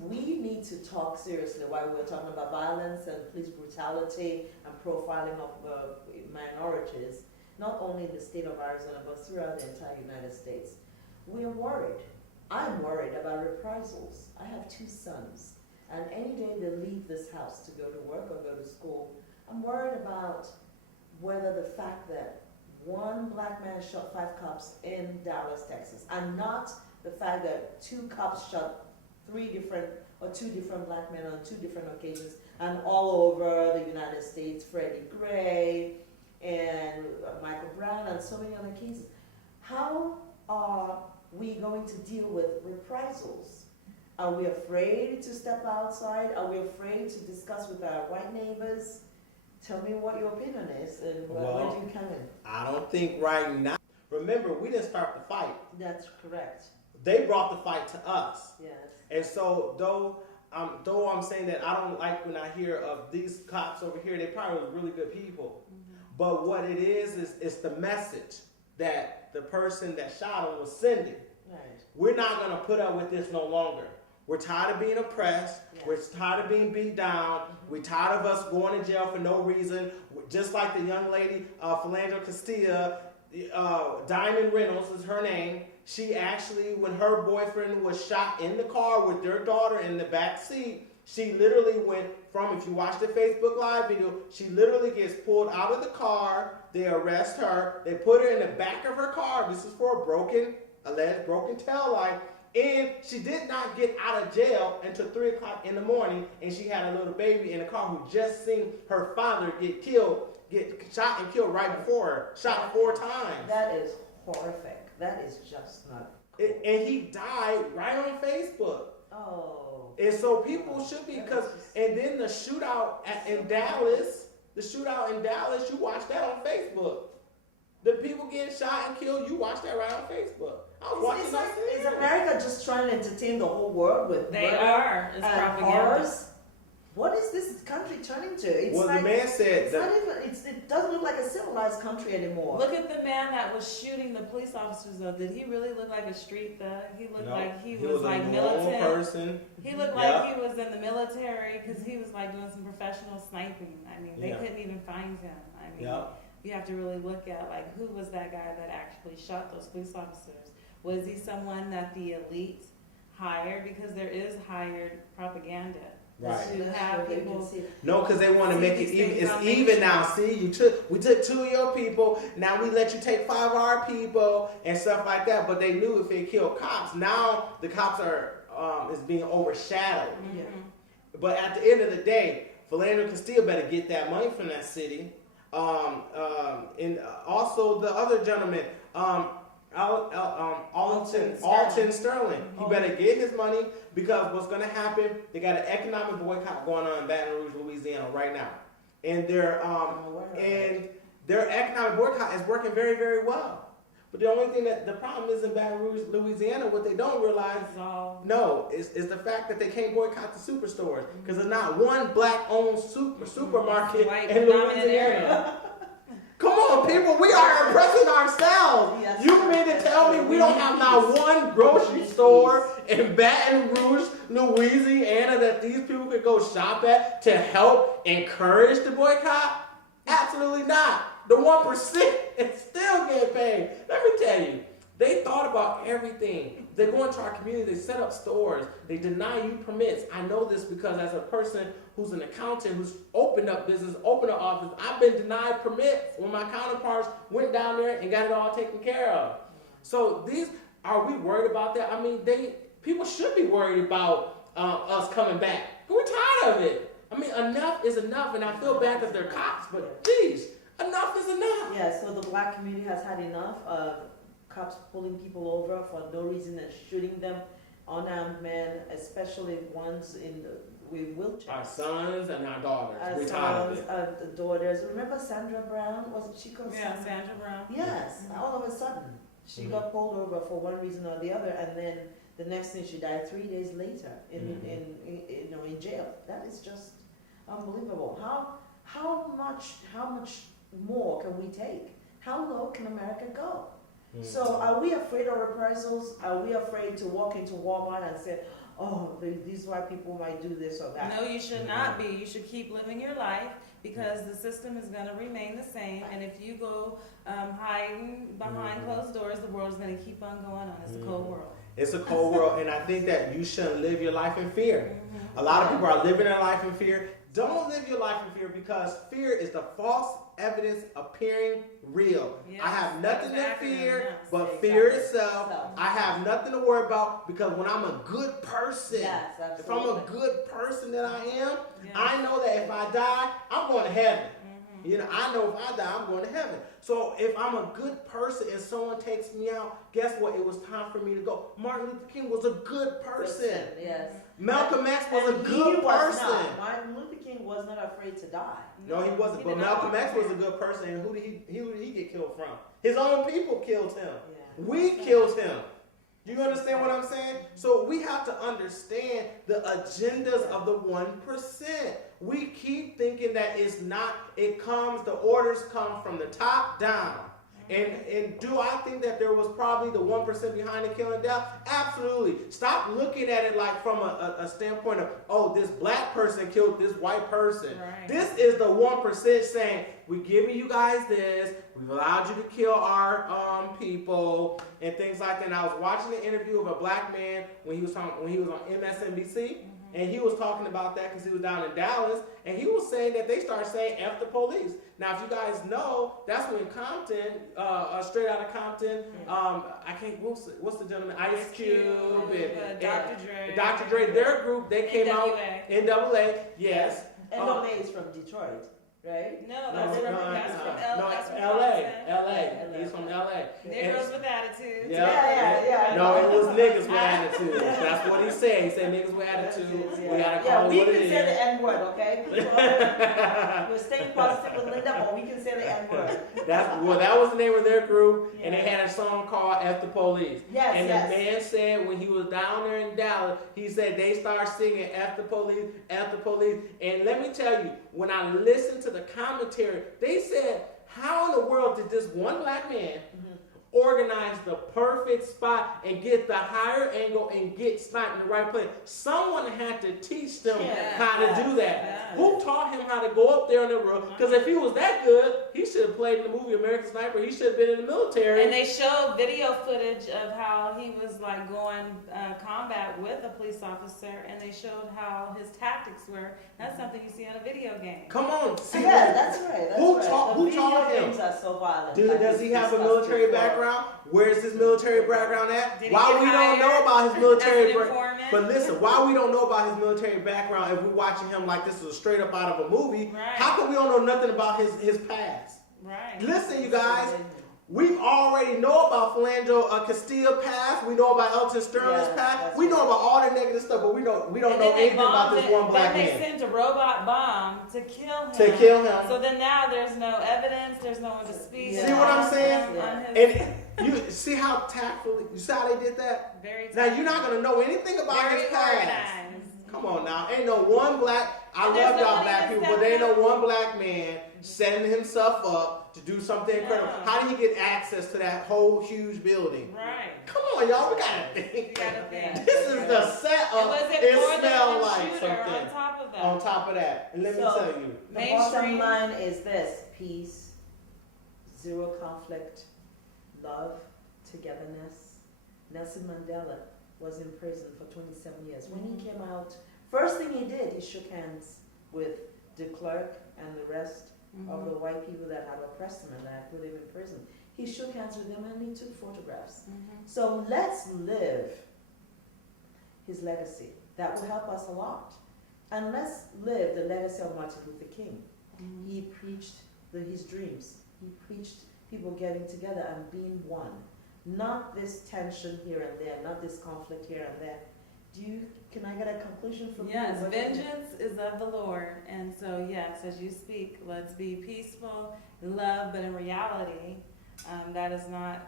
we need to talk seriously while we're talking about violence and police brutality and profiling of minorities, not only in the state of Arizona, but throughout the entire United States. We are worried. I'm worried about reprisals. I have 2 sons, and any day they leave this house to go to work or go to school, I'm worried about whether the fact that one black man shot 5 cops in Dallas, Texas, and not the fact that 2 cops shot 2 different black men on 2 different occasions, and all over the United States, Freddie Gray and Michael Brown and so many other cases. How are we going to deal with reprisals? Are we afraid to step outside? Are we afraid to discuss with our white neighbors? Tell me what your opinion is, and where do you come in? I don't think right now. Remember, we didn't start the fight. That's correct. They brought the fight to us. Yes. And so, though I'm saying that I don't like when I hear of these cops over here, they probably were really good people. Mm-hmm. But what it is it's the message that the person that shot him was sending. Right. We're not going to put up with this no longer. We're tired of being oppressed. Yes. We're tired of being beat down. Mm-hmm. We're tired of us going to jail for no reason. Just like the young lady, Philando Castilla, Diamond Reynolds is her name. She actually, when her boyfriend was shot in the car with their daughter in the back seat, she literally went from, if you watch the Facebook Live video, she literally gets pulled out of the car. They arrest her. They put her in the back of her car. This is for a alleged broken tail light. And she did not get out of jail until 3 o'clock in the morning, and she had a little baby in the car who just seen her father get shot and killed right before her, shot 4 times. That is horrific. That is just not cool. And he died right on Facebook. Oh. And so people should be, and then the shootout in Dallas, you watch that on Facebook. The people getting shot and killed, you watch that right on Facebook. I was watching that. Is America just trying to entertain the whole world with They are. It's propaganda. Horrors? What is this country turning to? The man said it doesn't look like a civilized country anymore. Look at the man that was shooting the police officers though. Did he really look like a street thug? He looked like he was like militant. Person. He looked like he was in the military because he was like doing some professional sniping. I mean, they couldn't even find him. I mean, you have to really look at like who was that guy that actually shot those police officers? Was he someone that the elite hired? Because there is hired propaganda. Right. To have people. No, because they want to make it even. It's even now. See, we took 2 of your people. Now we let you take 5 of our people and stuff like that. But they knew if they killed cops, now the cops is being overshadowed. Mm-hmm. But at the end of the day, Philando Castile better get that money from that city. And also the other gentleman, Alton Sterling. He better get his money, because what's going to happen, they got an economic boycott going on in Baton Rouge, Louisiana right now. And their economic boycott is working very, very well. But the only thing the problem is in Baton Rouge, Louisiana, what they don't realize is the fact that they can't boycott the superstores, because there's not one black-owned supermarket in Louisiana. Come on, people, we are impressing ourselves. Yes. You mean to tell me we don't have not one grocery store in Baton Rouge, Louisiana that these people could go shop at to help encourage the boycott? Absolutely not. The 1% is still getting paid. Let me tell you, they thought about everything. They go into our community, they set up stores, they deny you permits. I know this because as a person who's an accountant, who's opened up business, opened up office, I've been denied permits when my counterparts went down there and got it all taken care of. So are we worried about that? I mean, people should be worried about us coming back. We're tired of it. I mean, enough is enough, and I feel bad that they're cops, but geez, enough is enough. Yeah, so the black community has had enough of cops pulling people over for no reason and shooting them, unarmed men, especially ones with wheelchairs. Our sons and our daughters. We're tired of it. The daughters. Remember Sandra Brown? Was it she called Sandra? Sandra Brown. Yes. Mm-hmm. All of a sudden, she got pulled over for one reason or the other, and then the next thing she died 3 days later in jail. That is just unbelievable. How much more can we take? How low can America go? So are we afraid of reprisals? Are we afraid to walk into Walmart and say, oh, these white people might do this or that. No, you should not be. You should keep living your life because the system is going to remain the same. And if you go hiding behind closed doors, the world's going to keep on going on. It's a cold world. It's a cold world, and I think that you shouldn't live your life in fear. A lot of people are living their life in fear. Don't live your life in fear, because fear is the false evidence appearing real. Yes, I have nothing to fear but Exactly. fear itself. I have nothing to worry about, because when I'm a good person, Yes, if I'm a good person that I am, Yes. I know that if I die, I'm going to heaven. You know, I know if I die, I'm going to heaven. So if I'm a good person and someone takes me out, guess what? It was time for me to go. Martin Luther King was a good person. Yes. Malcolm X was a And good he was person. not. Martin Luther King was not afraid to die. No, he wasn't. He But did not Malcolm X want was a to. good person. And who did he get killed from? His own people killed him. Yeah. We killed him. Do you understand what I'm saying? So we have to understand the agendas of the 1%. We keep thinking that it's not, the orders come from the top down. And do I think that there was probably the 1% behind the killing death? Absolutely. Stop looking at it like from a standpoint of, oh, this black person killed this white person. Right. This is the 1% saying, we're giving you guys this, we've allowed you to kill our people, and things like that. And I was watching an interview of a black man when he was on MSNBC. And he was talking about that because he was down in Dallas, and he was saying that they started saying F the police. Now, if you guys know, that's when Compton, straight out of Compton, I can't, what's the gentleman? Ice Cube and Dr. Dre. Dr. Dre, their group, they came out, NAA, yes. NAA is from Detroit, right? No, No, that's from it's Compton. LA. He's from LA. Negroes with attitude. Yeah. No, it was niggas with attitude. That's what he said. He said niggas with attitude. We gotta call it we what can it say is. the N-word, okay? We're staying positive with Lynda, but we can say the N-word. That was the name of their group, and they had a song called F the Police. Yes, and yes. the man said when he was down there in Dallas, he said they started singing F the Police, F the Police. And let me tell you, when I listened to the commentary, they said, how in the world did this one black man organize the perfect spot and get the higher angle and get sniped in the right place? Someone had to teach them how to do that. Yeah. Who taught him how to go up there on the road? Because if he was that good, he should have played in the movie American Sniper. He should have been in the military. And they showed video footage of how he was like going combat with a police officer, and they showed how his tactics were. That's something you see on a video game. Come on, see That's right. Who right. taught- The who video taught him? games are so violent. does he have a military background? Where's his military background at? Did he Why get we don't hired know about his military as an background? informant? But listen, why we don't know about his military background if we're watching him like this is straight up out of a movie? Right. How come we don't know nothing about his past? Right. Listen, you guys, we already know about Philando Castile past. We know about Elton Sterling's Yes, past. that's We know right. about all the negative stuff, but we don't And know then they anything about bombed this it- one black Then they man. sent a robot bomb to kill him. To kill him. So then now there's no evidence. There's no one to speak. See what I'm saying? On his, And you see how tactfully, you see how they did that? very Now you're not gonna know anything about very his past. organized. Come on now, ain't no one black. I And there's love y'all nobody black that's people, but there ain't no stepping one black man setting himself up to do something incredible. No. How did he get access to that whole huge building? Right. Come on, y'all, we gotta You think. gotta think. This is the setup. And was it It more than smelled one like shooter something. on top of that? On top of that, and let me So- tell you, The Mainstream. bottom line is this: peace, zero conflict, love, togetherness. Nelson Mandela was in prison for 27 years. When he came out, first thing he did, he shook hands with de Klerk and the rest of the white people that had oppressed him and that had put him in prison. He shook hands with them and he took photographs. So let's live his legacy. That will help us a lot. And let's live the legacy of Martin Luther King. He preached his dreams. He preached people getting together and being one. Not this tension here and there, not this conflict here and there. Can I get a conclusion from Yes, you? vengeance is of the Lord. And so, yes, as you speak, let's be peaceful, love, but in reality, that is not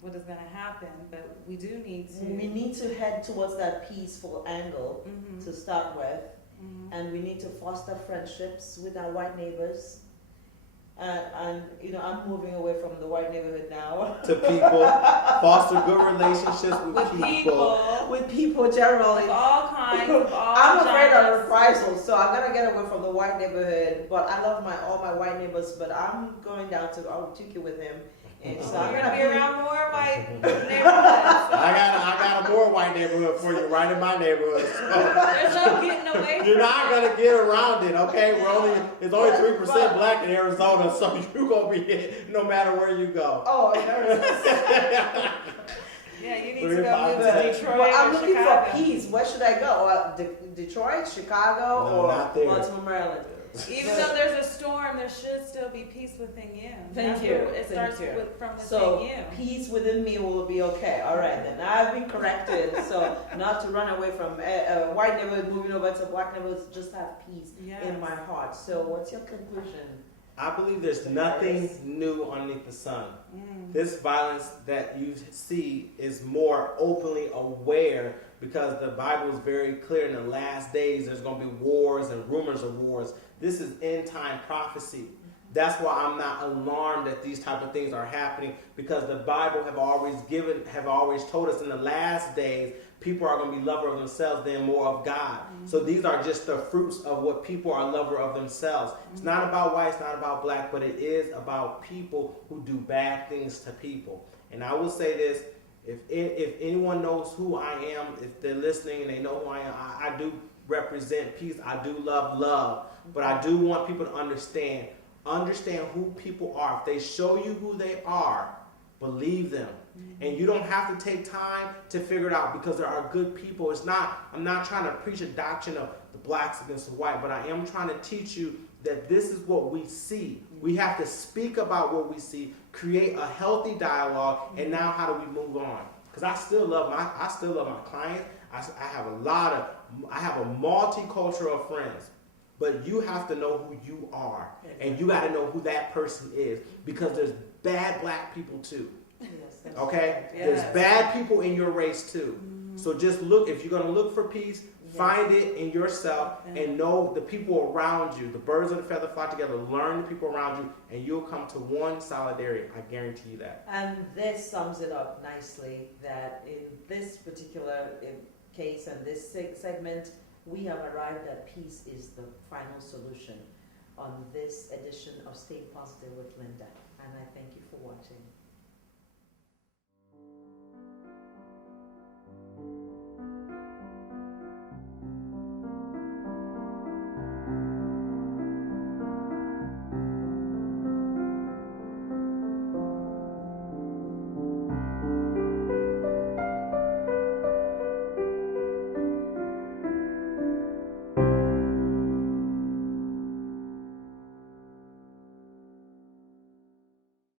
what is going to happen. But we do need to. We need to head towards that peaceful angle Mhm. to start with. Mhm. And we need to foster friendships with our white neighbors. And I'm moving away from the white neighborhood now. To people, foster good relationships with people. With people generally. Of all kinds, of all I'm afraid of genres. reprisals, so I'm gonna get away from the white neighborhood. But I love all my white neighbors. But I'm going down to Tuki with him, and so I'm You're gonna gonna be around more white neighborhoods. I got a more white neighborhood for you right in my neighborhood. So. There's no getting away from You're not gonna get around it, okay? It's only 3% But- black in Arizona, so you're gonna be hit no matter where you go. Oh, Yeah, you need to go move to Detroit But I'm or looking Chicago. for peace. Where should I go? Detroit, Chicago, No, or not there. Baltimore, Maryland? Even though there's a storm, there should still be peace within you. Thank That's you. where it Thank starts you. from within So you. peace within me will be okay. All right, then I've been corrected. So not to run away from a white neighborhood, moving over to black neighborhoods, just have peace Yes. in my heart. So what's your conclusion? I believe there's nothing new underneath the sun. This violence that you see is more openly aware because the Bible is very clear in the last days there's going to be wars and rumors of wars. This is end time prophecy. That's why I'm not alarmed that these type of things are happening because the Bible have always told us in the last days people are going to be lover of themselves than more of God. So these are just the fruits of what people are lover of themselves. It's not about white, it's not about black, but it is about people who do bad things to people. And I will say this, if anyone knows who I am, if they're listening and they know who I am, I do represent peace. I do love, but I do want people to understand who people are. If they show you who they are, believe them. And you don't have to take time to figure it out because there are good people. I'm not trying to preach a doctrine of the blacks against the white, but I am trying to teach you that this is what we see. We have to speak about what we see, create a healthy dialogue, and now how do we move on? Because I still love my clients. I have a multicultural friends. But you have to know who you are, and you got to know who that person is, because there's bad black people too. Yes, Okay? Yes. There's bad people in your race too. So just look, if you're going to look for peace, find it in yourself and know the people around you. The birds of the feather flock together. Learn the people around you, and you'll come to one solidarity. I guarantee you that. And this sums it up nicely that in this particular case and this segment, we have arrived at peace is the final solution on this edition of Stay Positive with Lynda. And I thank you for watching.